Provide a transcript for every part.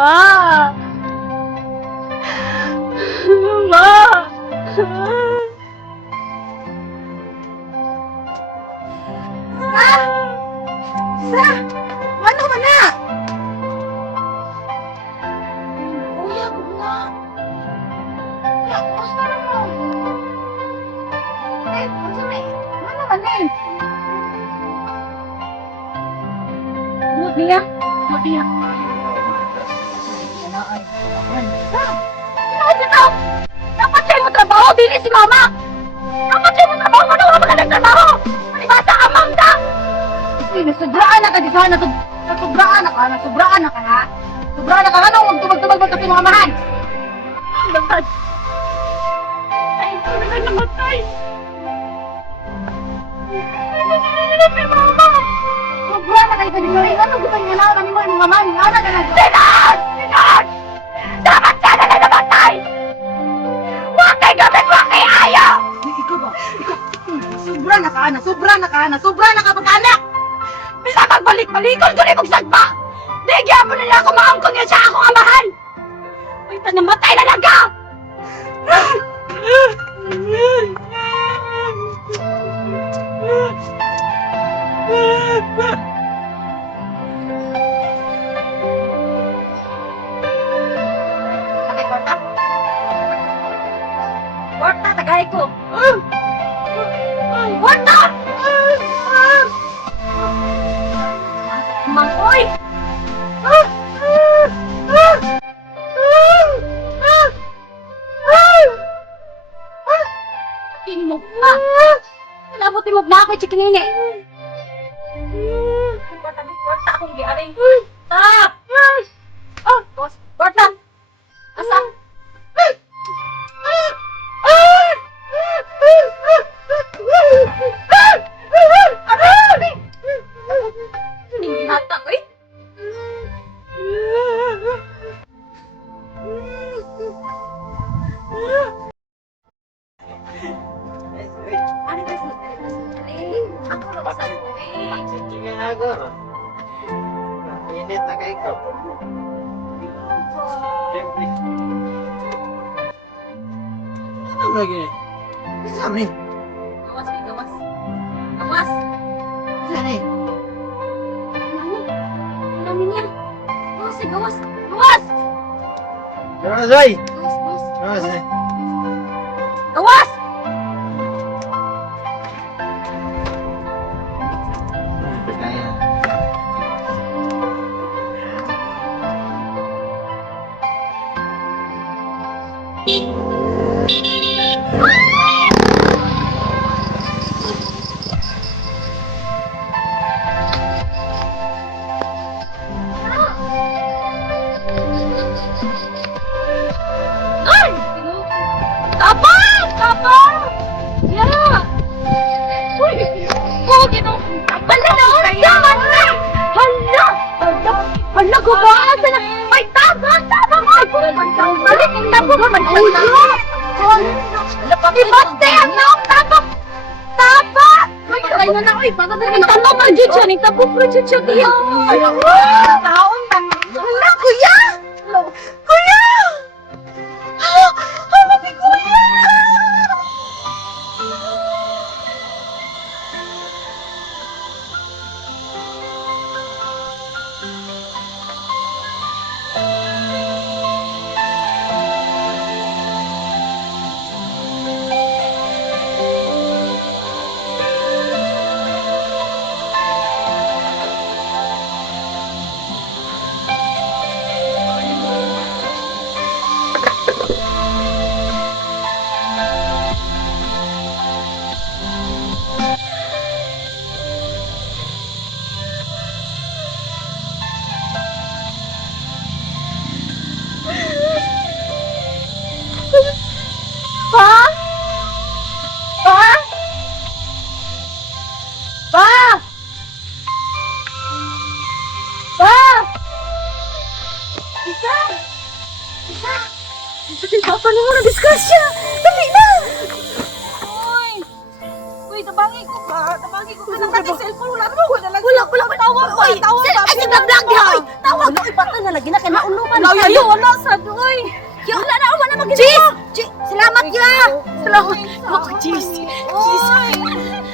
Ma! Ma! Sa! Ano man na? Kuya, bunga. Ya, gusto na mo. Eh, gusto na eh. Ano man eh? Buot niya. Buot niya. Ano ay? Sa! Ano ito? Dapat siya mo trabaho, dili si mama! Dapat siya mo trabaho, ano ka ba nagtrabaho? Malibasa ka, mangga! Uy, nasubraan na ka di sana. Nasubraan na ka ha. Sobraan na ka. Ano? Huwag tumag-tumag mo sa pinamamahan. Dapat. Ay, ito na namatay. Ay, masalala na si mama. Sobraan na kayo sa dinari. Ano gusto niya na kami mo yung mga mami? Ano ka na? Sinan! Sinan! Dapat sana na namatay! Huwag kay gamit, huwag kay ayaw! Ikaw ba? Sobra na ka pagkaanak! Bisa magbalik-balikon ko rin mong sagpa! Bigyan mo nila ako maangkon niya sa akong amahan! Ay, namatay na lang ka! Sakay, Korta? Korta, tagay ko! Korta! Mangoy! Timog na! Labot timog na ako, chikinini! Korta akong giaring! Stop! Boss, Korta! Asa? Hindi nata ko eh! Ano ba sa ako na ba sa Sige nga ako. Init na kayo ko. Siyempre. Ano lagi? Isa mi. Gawas, eh, gawas. Gawas! Isa ni. Dami niya. Gawas, eh, gawas. Gawas! Gawas ay! Gawas, gawas. Gawas ay! Gawas! Kaya. Ay! Tapang! Tapang! Yeah! Uy! Pogi nung... Hala na! Yaman na! Hala! Hala! Hala! Gubasa na! May tabang! Tabang! Ay! Balik! Ang tabang naman siya na! Ibaste! Ang naong tabang! Tabang! May kalay na na! Uy! Baka na rin tabang ang judge! Ang tabang ko judge! Taong tang... Hala! Kuya! Kuya! Hala si Kuya! Pa? Pa? Pa? Pa? Isa? Isa? Isa din papa na mo na disgrasya! Dali na! Uy! Uy, tabangi ko ka nang kati cellphone wala naman wala tawag Uy, ay, si Black di ha! Uy, tawag! Uy, bata na lagi na kay nauluman. Layo, wala sa doy. Wala na Cheese! Salamat ya! Salamat! Cheese!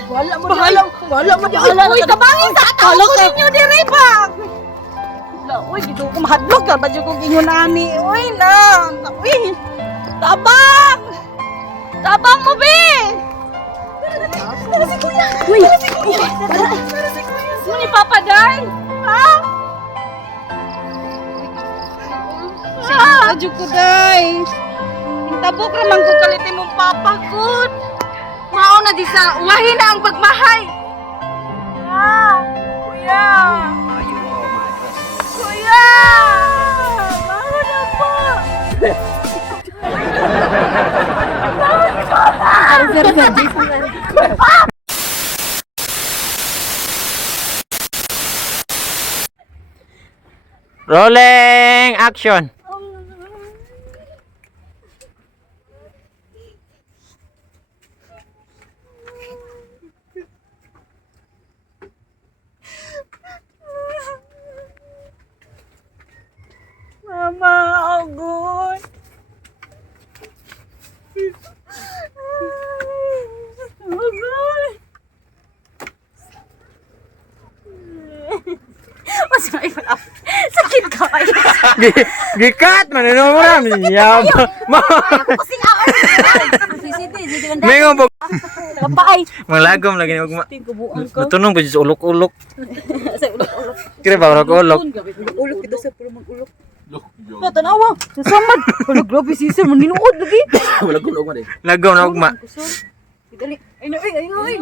Wala mo Bahala mo di ala. Uy, tabangin sa talo ko ninyo diri ba? Uy, dito ko mahadlok ka ba ko gingunani. Uy na. Uy. Tabang! Tabang mo be. Si kuya. Uy! Mo ni Papa Day. Ha? Adyo ko day. Tabok ramang ko kalitin mong papa ko. Mao na di sa uwahin na ang pagmahay. Kuya. Kuya. Mao na po. Rolling action. Mama, agoy. Agoy. Mas may sakit ka kayo. Gikat man ano mo ram. Yab. Mengo po. Kapay. Malagom lagi ni ugma. Kubuan ko. Natunong pa sa ulok-ulok. Sa ulok-ulok. Kira ba ulok-ulok? Ulok kita sa pulo mag-ulok. No, tanawa. Nasamad. Wala, grabe si sir. Maninuod lagi. Wala ko mo din. Lagaw na ugma. Dali. Ay, no, ay, ay, ay.